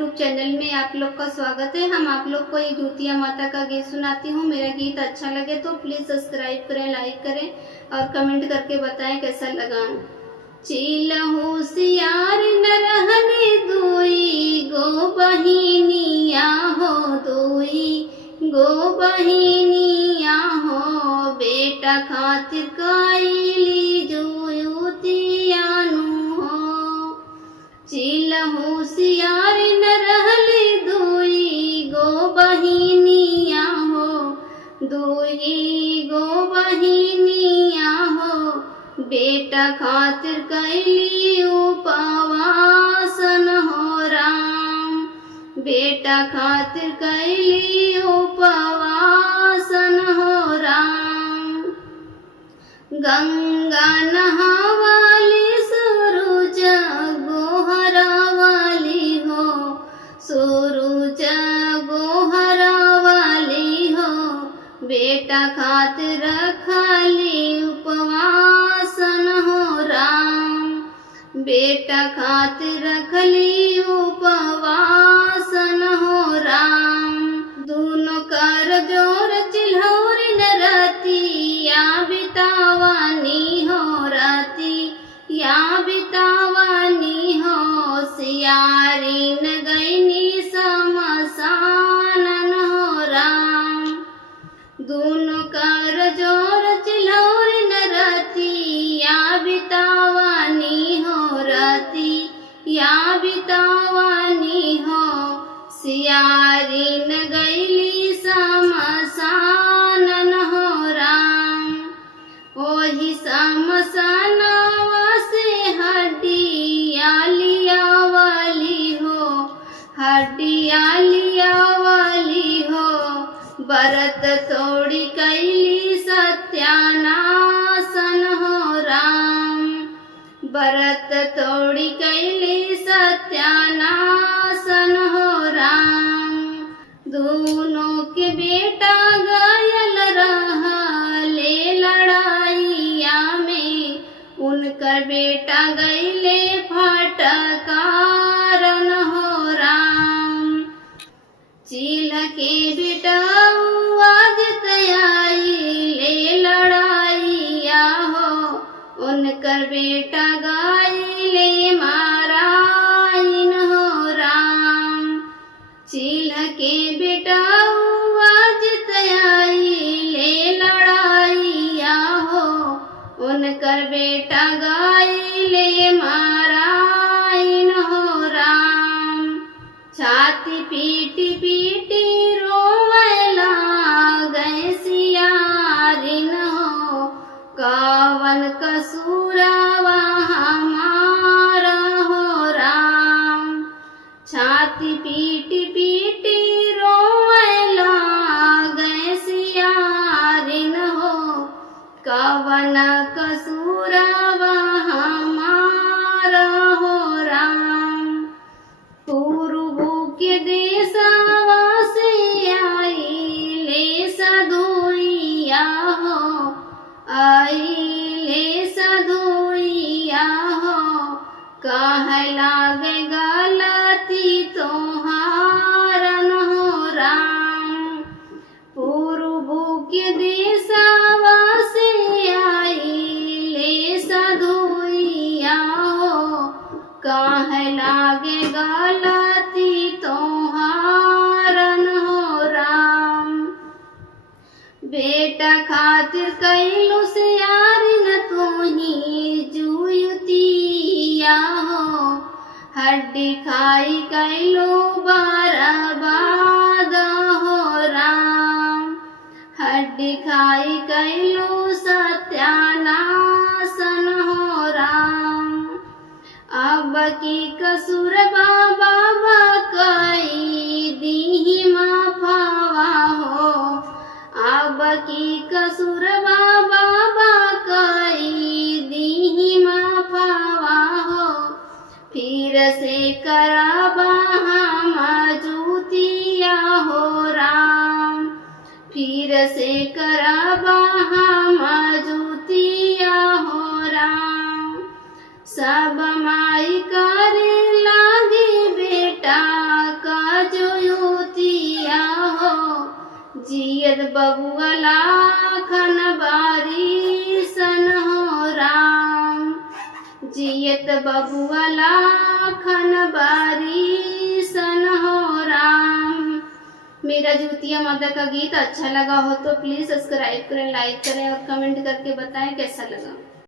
YouTube channel में आप लोग का स्वागत है। हम आप लोग को ये दूतिया माता का गीत सुनाती हूँ। मेरा गीत अच्छा लगे तो प्लीज़ सब्सक्राइब करें, लाइक करें और कमेंट करके बताएं कैसा लगा। चील होशियार न रहने दोई गो बहिनिया हो, दोई गो बहिनिया हो, बेटा खातिर काइली जोयुतियानु हो। चील होशियार न रहले दोई गो बहिनिया हो, दोई गो बहिनिया हो, बेटा खातिर कैली उपवासन हो राम, बेटा खातिर कैली उपवासन हो राम। गंगा नहावाली सूरज गोहरावाली हो, सूरज गोहरावाली हो, बेटा खातिर रखली उपवासन हो राम, बेटा खातिर रखली उपवासन हो राम। दोनों कर जोर चिल्होर न रतिया बितावानी हो, रतिया बितावानी हो, सियारी न गईनी समसानन हो राम। दोनों कर जोर चिल्होर न रतिया बितावानी हो, रतिया बितावानी हो, सियारी न गईली समसानन हो राम। ओही समसानवा से हड्डिया लिया वाली हो, हड्डिया लिया वाली हो, बरत तोड़ी कैली सत्यानाशन हो राम, बरत तोड़ी कैली सत्यानाशन हो राम। दोनों के बेटा घायल रहले लड़ाइया में, उनकर बेटा गईले फटकारन हो राम। चील के बेटा आज तैयारी लड़ाइया हो, उनकर बेटा गाइले माराइन हो राम। चील के बेटा आज तैयारी लड़ाइया हो, उनकर बेटा गाइले माराइन हो राम। छाती पीटी पीटी रोवैला गए सियारिन हो, कावन कसूरवा हमारा हो राम। छाती पीटी पीटी रोवैला गए सियारिन हो, कावन कसूरवा हमारा हो राम। पूर्व के देशवा से आइले सधुइया हो, आइले सधुइया हो, कहे लागे गलती तोहारन हो राम। पूर्व के देशवा से आइले सधुइया हो, कहे लागे गलती तोहारन हो राम। बेटा खातिर कैलू सियारी न तोही जुयुतिया हो, हड्डी खाई कैलू बर्बाद हो राम, हड्डी खाई कैलू सत्यानाशन हो राम। अब की कसूर बाबा कई दी माफावा हो, अब की कसूर बाबा कई दी माफावा हो, फिर से कराबा हम जूतिया हो राम, फिर से कराबा जियत बबुआ लाखन बारी सन हो राम, जियत बबुआ लाखन बारी सन हो राम। मेरा जूतिया माता का गीत अच्छा लगा हो तो प्लीज़ सब्सक्राइब करें, लाइक करें और कमेंट करके बताएं कैसा लगा।